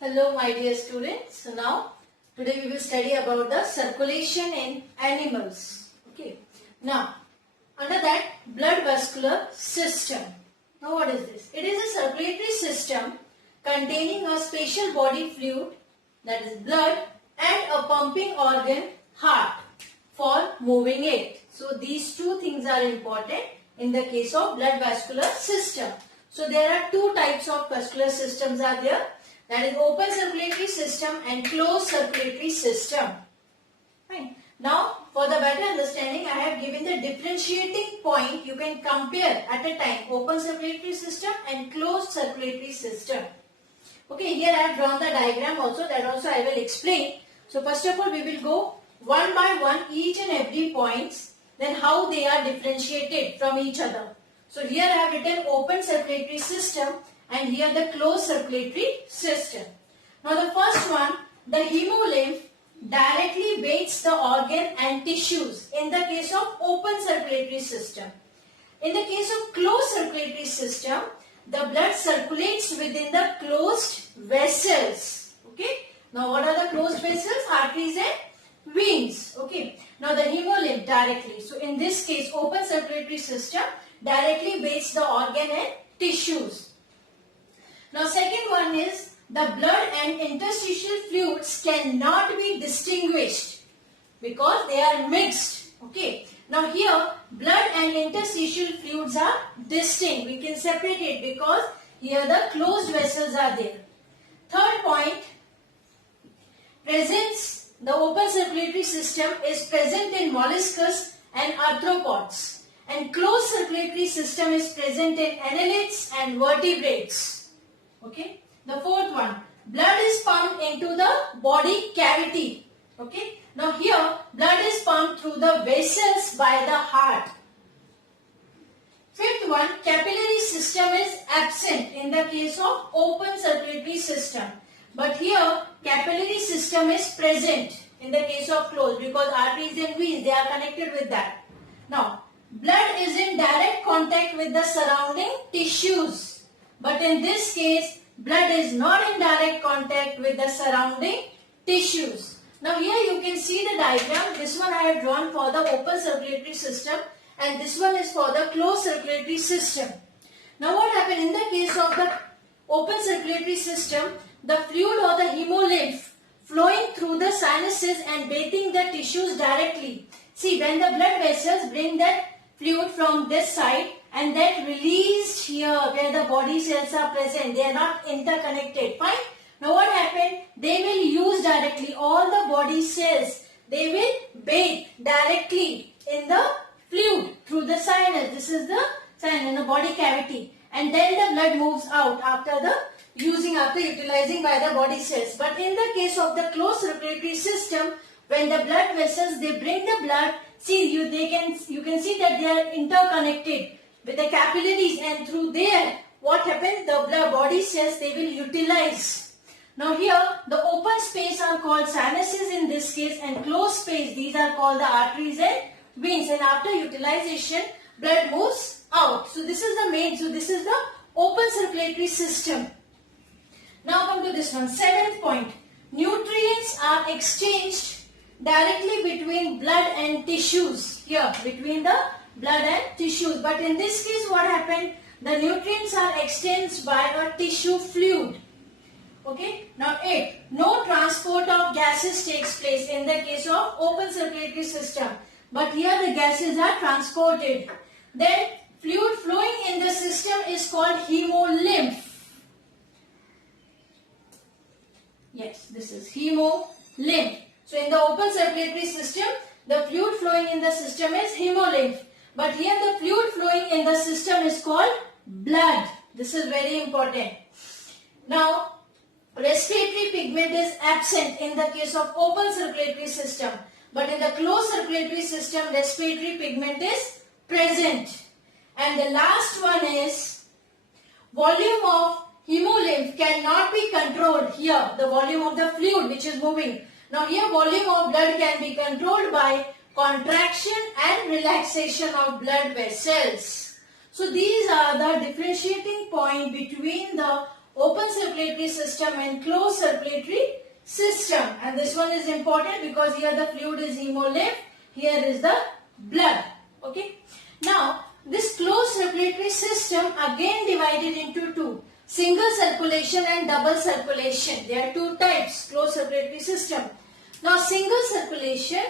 Hello my dear students. So now today we will study about the circulation in animals. Okay. Now under that blood vascular system. Now what is this? It is a circulatory system containing a special body fluid, that is blood, and a pumping organ, heart, for moving it. So these two things are important in the case of blood vascular system. So there are two types of vascular systems are there. That is open circulatory system and closed circulatory system. Fine. Now for the better understanding, I have given the differentiating point. You can compare at a time open circulatory system and closed circulatory system. Okay, here I have drawn the diagram also, that also I will explain. So first of all we will go one by one each and every points, then how they are differentiated from each other. So here I have written open circulatory system and here the closed circulatory system. Now the first one, the hemolymph directly bathes the organ and tissues in the case of open circulatory system. In the case of closed circulatory system, the blood circulates within the closed vessels. Okay. Now what are the closed vessels? Arteries and veins. Okay. Now the hemolymph directly. So in this case, open circulatory system directly bathes the organ and tissues. Now second one is the blood and interstitial fluids cannot be distinguished because they are mixed. Okay. Now here blood and interstitial fluids are distinct. We can separate it because here the closed vessels are there. Third point, presence. The open circulatory system is present in molluscs and arthropods, and closed circulatory system is present in annelids and vertebrates. Okay. The fourth one, blood is pumped into the body cavity. Okay. Now here blood is pumped through the vessels by the heart. Fifth one, capillary system is absent in the case of open circulatory system. But here capillary system is present in the case of closed because arteries and veins, they are connected with that. Now blood is in direct contact with the surrounding tissues. But in this case, blood is not in direct contact with the surrounding tissues. Now here you can see the diagram. This one I have drawn for the open circulatory system and this one is for the closed circulatory system. Now what happened in the case of the open circulatory system, the fluid or the hemolymph flowing through the sinuses and bathing the tissues directly. See, when the blood vessels bring that fluid from this side and then released here where the body cells are present, they are not interconnected. Fine. Now what happened? They will use directly all the body cells. They will bathe directly in the fluid through the sinus. This is the sinus in the body cavity. And then the blood moves out after utilizing by the body cells. But in the case of the closed circulatory system, when the blood vessels, they bring the blood, see you can see that they are interconnected with the capillaries, and through there what happens, the blood body cells, they will utilize. Now here the open space are called sinuses in this case, and closed space, these are called the arteries and veins, and after utilization blood moves out. So this is the main, so this is the open circulatory system. Now come to this one, seventh point, nutrients are exchanged directly between blood and tissues, here between the blood and tissues. But in this case what happened, the nutrients are exchanged by a tissue fluid. Okay. Now 8, no transport of gases takes place in the case of open circulatory system, but here the gases are transported. Then fluid flowing in the system is called hemolymph. Yes, this is hemolymph. So in the open circulatory system, the fluid flowing in the system is hemolymph. But here the fluid flowing in the system is called blood. This is very important. Now, respiratory pigment is absent in the case of open circulatory system. But in the closed circulatory system, respiratory pigment is present. And the last one is volume of hemolymph cannot be controlled. Here, the volume of the fluid which is moving. Now here volume of blood can be controlled by contraction and relaxation of blood vessels. So these are the differentiating point between the open circulatory system and closed circulatory system. And this one is important because here the fluid is hemolymph, here is the blood. Okay. Now, this closed circulatory system again divided into two. Single circulation and double circulation. There are two types, closed circulatory system. Now, single circulation,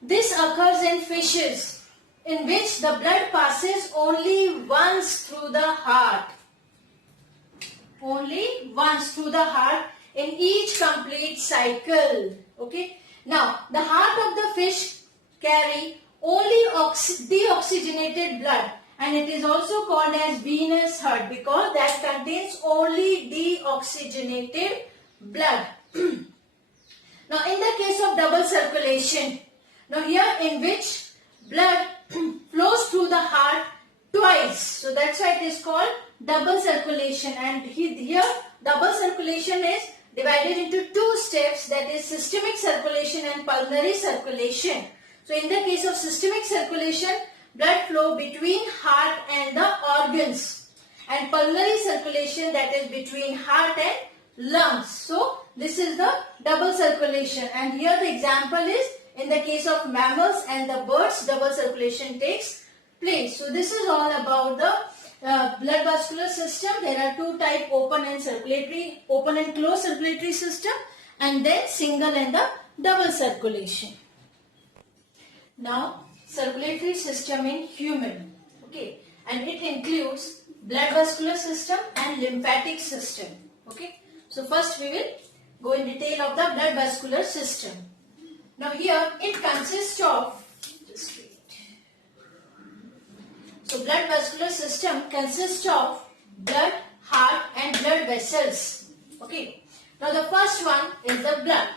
this occurs in fishes in which the blood passes only once through the heart. Only once through the heart in each complete cycle. Okay. Now, the heart of the fish carry only deoxygenated blood, and it is also called as venous heart because that contains only deoxygenated blood. Now, in the case of double circulation, now here in which blood flows through the heart twice. So that's why it is called double circulation. And here double circulation is divided into two steps, that is systemic circulation and pulmonary circulation. So in the case of systemic circulation, blood flow between heart and the organs, and pulmonary circulation, that is between heart and lungs. So this is the double circulation, and here the example is in the case of mammals and the birds, double circulation takes place. So this is all about the blood vascular system. There are two types, open and closed circulatory system, and then single and the double circulation. Now, circulatory system in human, okay, and it includes blood vascular system and lymphatic system. Okay, so first we will go in detail of the blood vascular system. Now here it consists of, just wait. So blood vascular system consists of blood, heart and blood vessels. Okay, now the first one is the blood.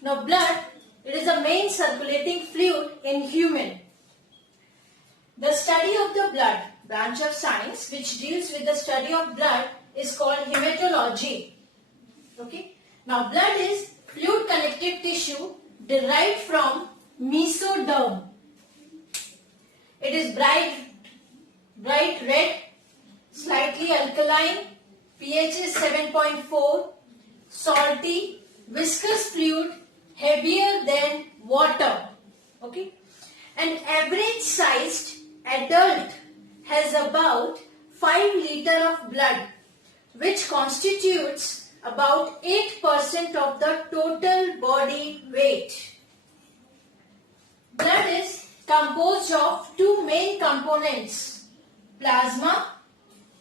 Now blood, it is the main circulating fluid in human. The study of the blood, branch of science which deals with the study of blood, is called hematology. Okay. Now blood is fluid connective tissue derived from mesoderm. It is bright red, slightly alkaline, pH is 7.4, salty, viscous fluid, heavier than water. Okay. An average sized adult has about 5 liters of blood, which constitutes about 8% of the total body weight. Blood is composed of two main components, plasma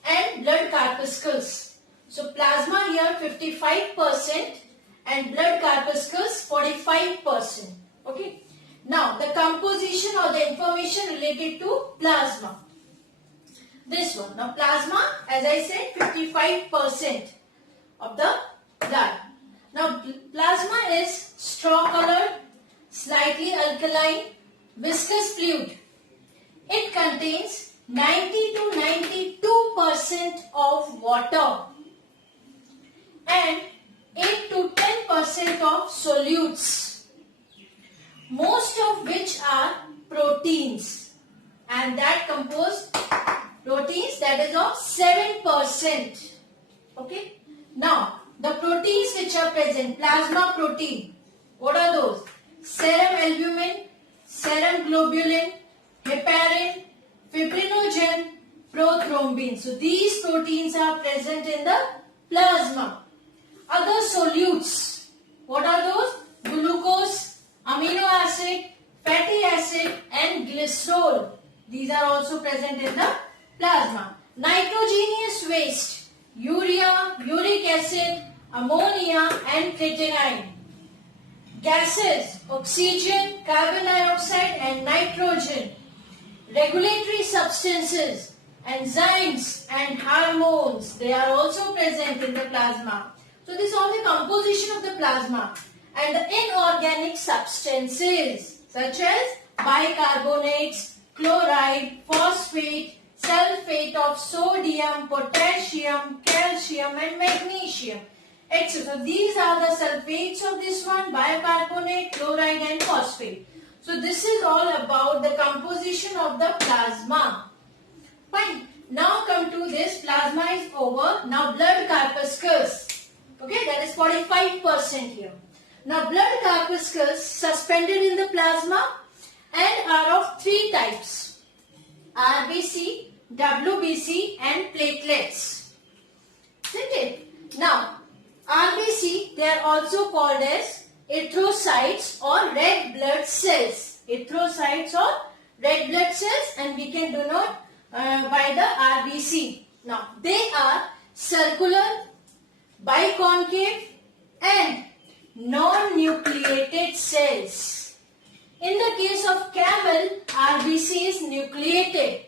and blood corpuscles. So plasma here 55% and blood corpuscles 45%. Okay. Now the composition or the information related to plasma. This one. Now plasma, as I said, 55% of the blood. Now plasma is straw colored, slightly alkaline, viscous fluid. It contains 90 to 92% of water and 8 to 10% of solutes, most of which are proteins, and that compose proteins, that is of 7%. Okay. Now the proteins which are present, plasma protein, what are those? Serum albumin, serum globulin, heparin, fibrinogen, prothrombin. So these proteins are present in the plasma. Other solutes, what are those? Glucose, amino acid, fatty acid and glycerol. These are also present in the plasma. Nitrogenous waste, urea, uric acid, ammonia and creatinine. Gases, oxygen, carbon dioxide and nitrogen. Regulatory substances, enzymes and hormones, they are also present in the plasma. So this is all the composition of the plasma. And the inorganic substances such as bicarbonates, chloride, phosphate, sulfate of sodium, potassium, calcium and magnesium, etc. So these are the sulfates of this one, bicarbonate, chloride and phosphate. So this is all about the composition of the plasma. Fine. Now come to this plasma is over. Now blood corpuscles. Okay, that is 45% here. Now blood corpuscles suspended in the plasma and are of three types: RBC, WBC and platelets. Isn't it? Now RBC, they are also called as erythrocytes or red blood cells. Erythrocytes or red blood cells, and we can denote by the RBC. Now they are circular, biconcave and non-nucleated cells. In the case of camel, RBC is nucleated,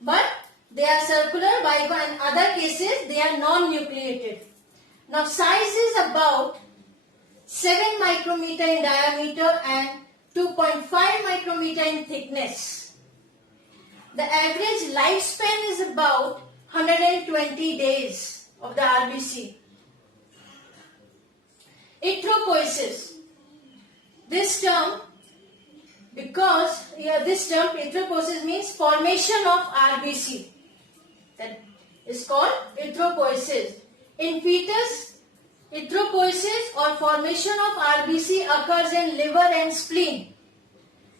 but they are circular, biconcave, and other cases they are non-nucleated. Now size is about 7 micrometer in diameter and 2.5 micrometer in thickness. The average lifespan is about 120 days of the RBC. Erythropoiesis. This term, erythropoiesis means formation of RBC. That is called erythropoiesis. In fetus, erythropoiesis or formation of RBC occurs in liver and spleen.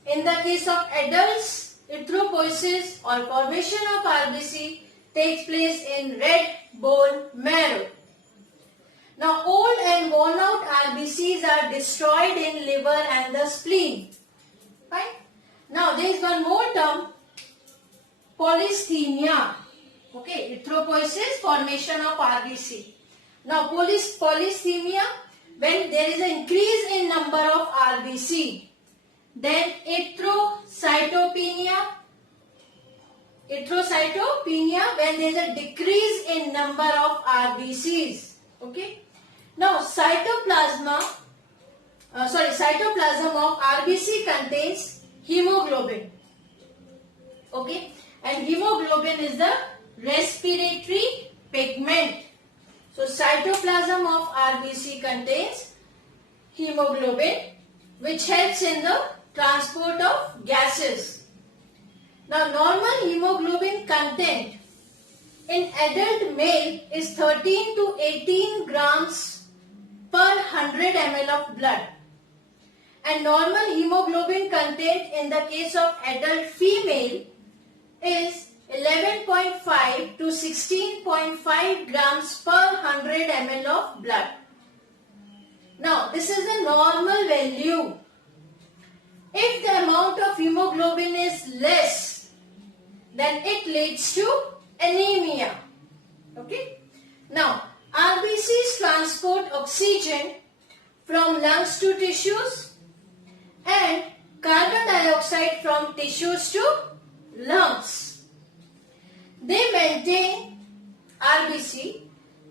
In the case of adults, erythropoiesis or formation of RBC takes place in red bone marrow. Now old and worn out RBCs are destroyed in liver and the spleen. Fine. Now there is one more term, polycythemia. Okay, erythropoiesis, formation of RBC. Now polycythemia, when there is an increase in number of RBC. Then erythrocytopenia, when there is a decrease in number of RBCs. Okay. Now cytoplasm of RBC contains hemoglobin. Okay, and hemoglobin is the respiratory pigment. So cytoplasm of RBC contains hemoglobin, which helps in the transport of gases. Now normal hemoglobin content in adult male is 13 to 18 grams per 100 ml of blood, and normal hemoglobin content in the case of adult female is 11.5 to 16.5 grams per 100 ml of blood. Now this is the normal value. If the amount of hemoglobin is less, then it leads to anemia. Okay. Now RBCs transport oxygen from lungs to tissues and carbon dioxide from tissues to lungs. They maintain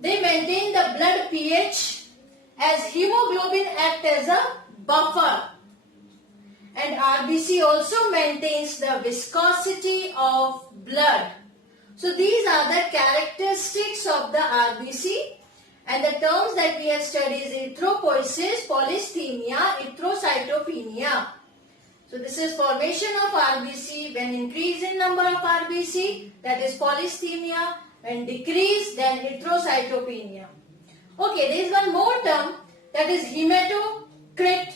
the blood pH, as hemoglobin acts as a buffer, and RBC also maintains the viscosity of blood. So these are the characteristics of the RBC, and the terms that we have studied is erythropoiesis, polycythemia, erythrocytopenia. So this is formation of RBC. When increase in number of RBC, that is polycythemia. When decrease, then erythrocytopenia. Okay, there is one more term, that is hematocrit.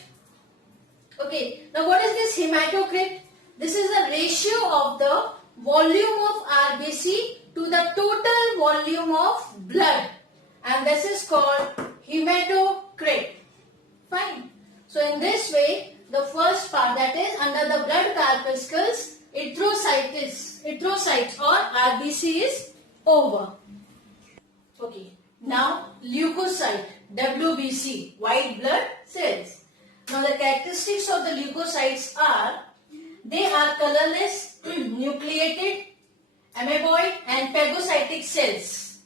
Okay, now what is this hematocrit? This is the ratio of the volume of RBC to the total volume of blood, and this is called hematocrit. Fine. So in this way, the first part, that is under the blood corpuscles, erythrocytes or RBC is over. Okay. Now leukocyte, WBC, white blood cells. Now the characteristics of the leukocytes are, they are colorless, nucleated, amoeboid and phagocytic cells.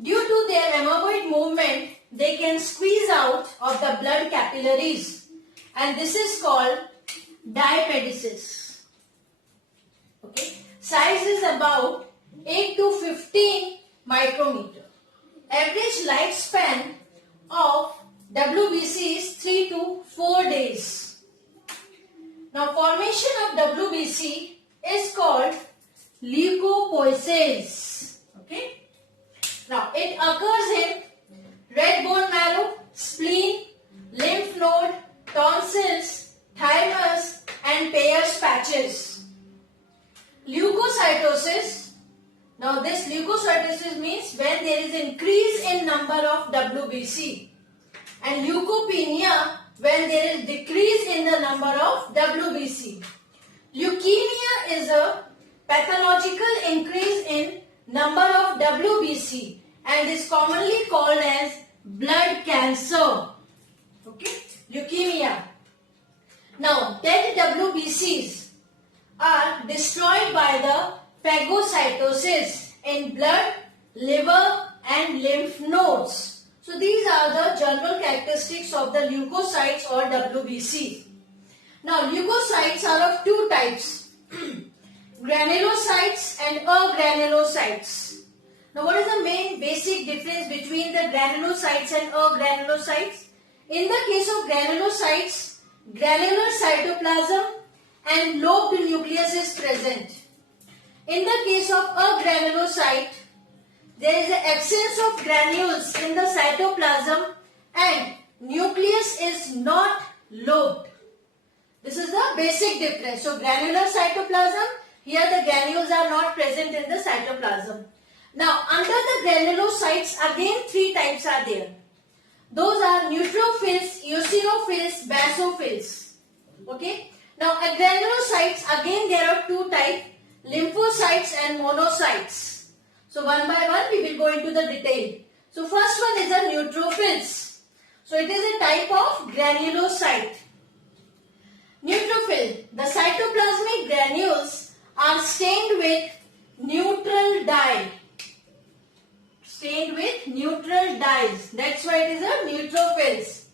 Due to their amoeboid movement, they can squeeze out of the blood capillaries, and this is called diapedicus. Okay. Size is about 8 to 15 micrometer. Average lifespan of WBC is 3 to 4 days. Now formation of WBC is called leukopoiesis. Okay. Now, it occurs in red bone marrow, spleen, lymph node, tonsils, thymus and Peyer's patches. Leukocytosis. Now, this leukocytosis means when there is increase in number of WBC, and leukopenia when there is decrease in the number of WBC. Leukemia is a pathological increase in number of WBC and is commonly called as blood cancer. Okay, leukemia. Now, dead WBCs are destroyed by the phagocytosis in blood, liver and lymph nodes. So these are the general characteristics of the leukocytes or WBC. Now, leukocytes are of two types, granulocytes and agranulocytes. Now, what is the main basic difference between the granulocytes and agranulocytes? In the case of granulocytes, granular cytoplasm and lobed nucleus is present. In the case of agranulocyte, there is an absence of granules in the cytoplasm and nucleus is not lobed. This is the basic difference. So, granular cytoplasm, here the granules are not present in the cytoplasm. Now, under the granulocytes, again three types are there. Those are neutrophils, eosinophils, basophils. Okay. Now, granulocytes, again there are two types, lymphocytes and monocytes. So, one by one we will go into the detail. So, first one is the neutrophils. So, it is a type of granulocyte. Neutrophil, the cytoplasmic granules are stained with neutral dye. Stained with neutral dyes. That's why it is a neutrophils.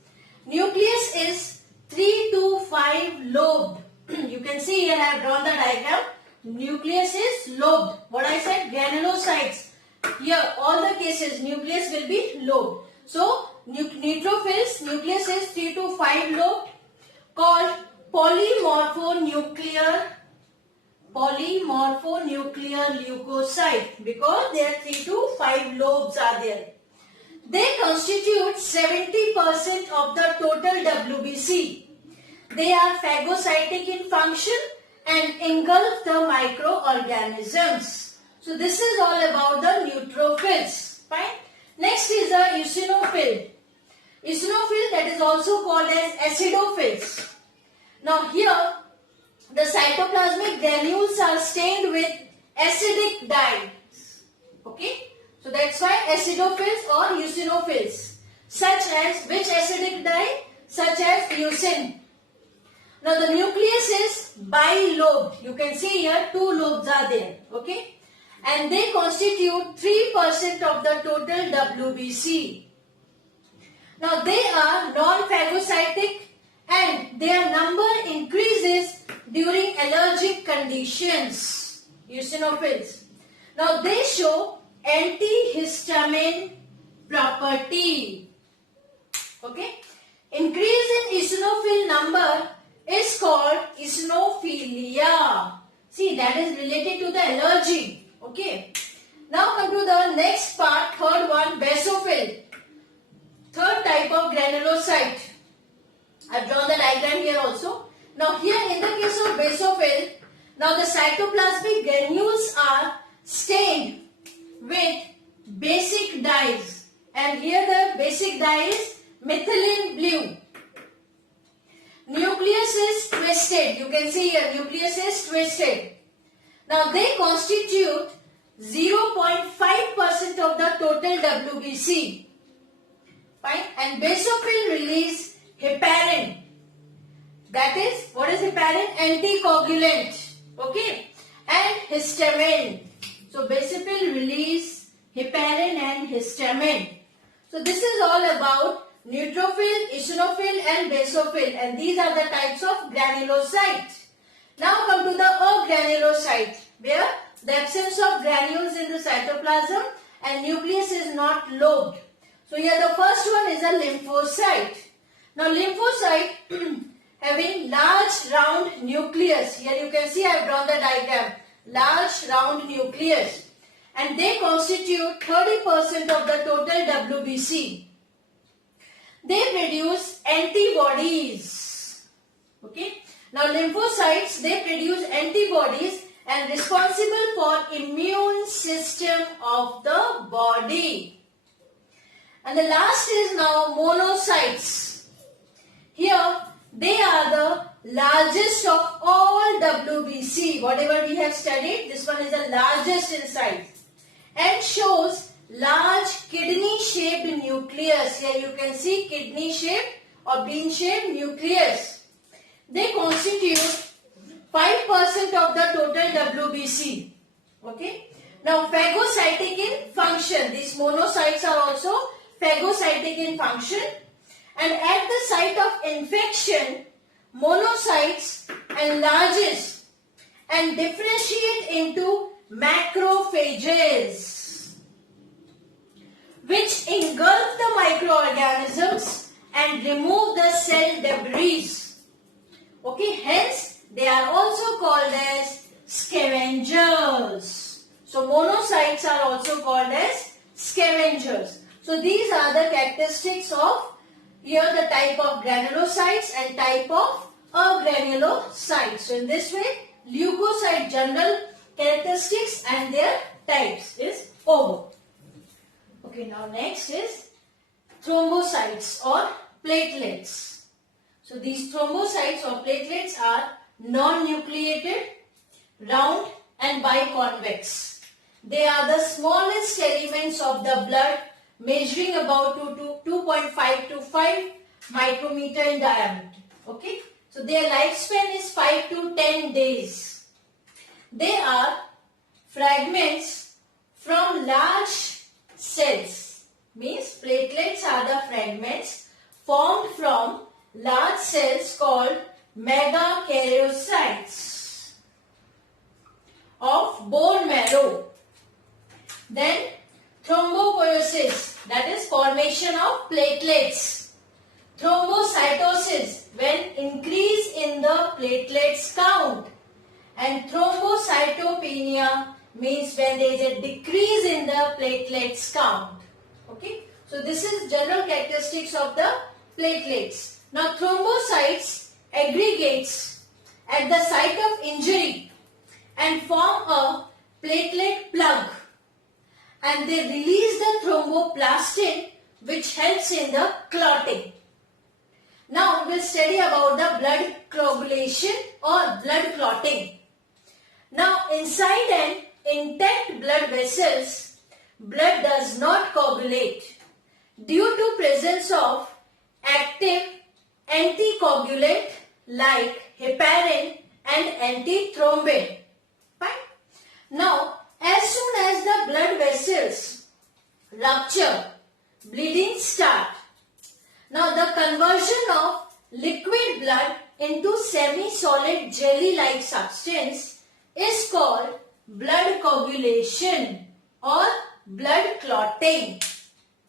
Nucleus is 3 to 5 lobed. You can see here I have drawn the diagram. Nucleus is lobed. What I said, granulocytes. Here all the cases nucleus will be lobed. So neutrophils, nucleus is 3 to 5 lobed, called polymorphonuclear leukocyte, because there are 3 to 5 lobes are there. They constitute 70% of the total WBC. They are phagocytic in function and engulf the microorganisms. So this is all about the neutrophils. Fine. Next is the eosinophil. Eosinophil, that is also called as acidophils. Now here the cytoplasmic granules are stained with acidic dyes. Okay. So that's why acidophils or eosinophils. Such as which acidic dye? Such as eosin. Now the nucleus is bilobed. You can see here 2 lobes are there. Okay. And they constitute 3% of the total WBC. Now they are non-phagocytic and their number increases during allergic conditions. Eosinophils. Now they show antihistamine property. Okay. Increase in eosinophil number is called eosinophilia. See, that is related to the allergy. Okay. Now come to the next part, third one, basophil. Third type of granulocyte. I have drawn the diagram here also. Now here in the case of basophil, now the cytoplasmic granules are stained with basic dyes, and here the basic dye is methylene blue. Nucleus is twisted. You can see here nucleus is twisted. Now they constitute 0.5% of the total WBC. Fine. And basophil release heparin. That is, what is heparin? Anticoagulant. Okay. And histamine. So basophil release heparin and histamine. So this is all about neutrophil, eosinophil and basophil, and these are the types of granulocyte. Now come to the agranulocyte, where the absence of granules in the cytoplasm and nucleus is not lobed. So here the first one is a lymphocyte. Now lymphocyte having large round nucleus. Here you can see I have drawn the diagram. Large round nucleus. and they constitute 30% of the total WBC. They produce antibodies. Okay. Now lymphocytes, they produce antibodies and responsible for immune system of the body. And the last is now monocytes. Here they are the largest of all WBC. Whatever we have studied, this one is the largest in size and shows large kidney-shaped nucleus. Here you can see kidney-shaped or bean-shaped nucleus. They constitute 5% of the total WBC. Okay. Now phagocytic in function. These monocytes are also phagocytic in function. And at the site of infection, monocytes enlarges and differentiate into macrophages, which engulf the microorganisms and remove the cell debris. Okay, hence they are also called as scavengers. So monocytes are also called as scavengers. So these are the characteristics of here the type of granulocytes and type of agranulocytes. So in this way, leukocyte general characteristics and their types is over. Okay, now next is thrombocytes or platelets. So these thrombocytes or platelets are non-nucleated, round and biconvex. They are the smallest elements of the blood, measuring about 2.5 to 5 micrometer in diameter. Okay, so their lifespan is 5 to 10 days. They are fragments from large cells. Means platelets are the fragments formed from large cells called megakaryocytes of bone marrow. Then thrombopoiesis, that is formation of platelets. Thrombocytosis, when increase in the platelets count. And thrombocytopenia means when there is a decrease in the platelets count. Okay, so this is general characteristics of the platelets. Now thrombocytes aggregates at the site of injury and form a platelet plug, and they release the thromboplastin, which helps in the clotting. Now we will study about the blood coagulation or blood clotting. Now inside an intact blood vessels, blood does not coagulate due to presence of active anticoagulant like heparin and antithrombin. Fine. Now as soon as the blood vessels rupture, bleeding start. Now the conversion of liquid blood into semi-solid jelly-like substance is called blood coagulation or blood clotting.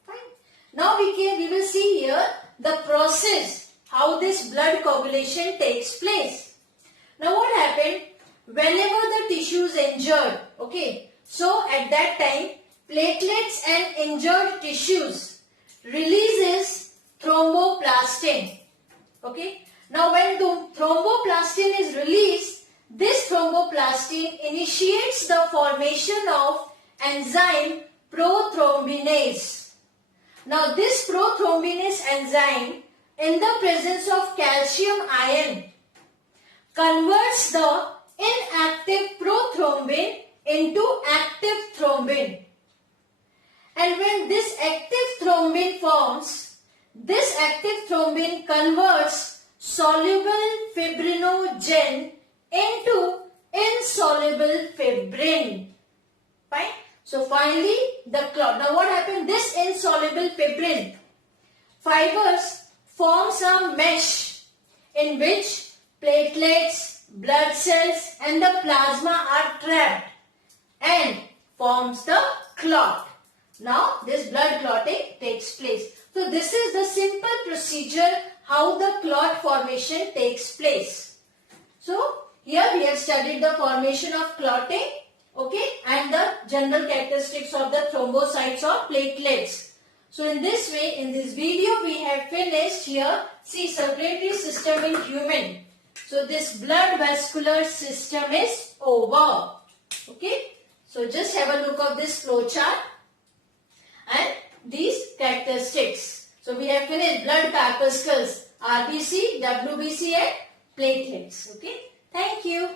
Fine. Now we will see here the process how this blood coagulation takes place. Now what happened? Whenever the tissue is injured, okay, so at that time platelets and injured tissues releases thromboplastin. Okay, now when the thromboplastin is released, this thromboplastin initiates the formation of enzyme prothrombinase. Now this prothrombinase enzyme, in the presence of calcium ion, converts the inactive prothrombin into active thrombin. And when this active thrombin forms, this active thrombin converts soluble fibrinogen into insoluble fibrin. Fine. So finally the clot. Now what happened? This insoluble fibrin fibers forms a mesh in which platelets, blood cells and the plasma are trapped and forms the clot. Now this blood clotting takes place. So this is the simple procedure how the clot formation takes place. So here we have studied the formation of clotting Okay, and the general characteristics of the thrombocytes or platelets. So in this way, in this video, we have finished here. See, circulatory system in human. So this blood vascular system is over. Okay, so just have a look of this flow chart and these characteristics. So we have finished blood corpuscles, RBC, WBC and platelets. Okay, thank you.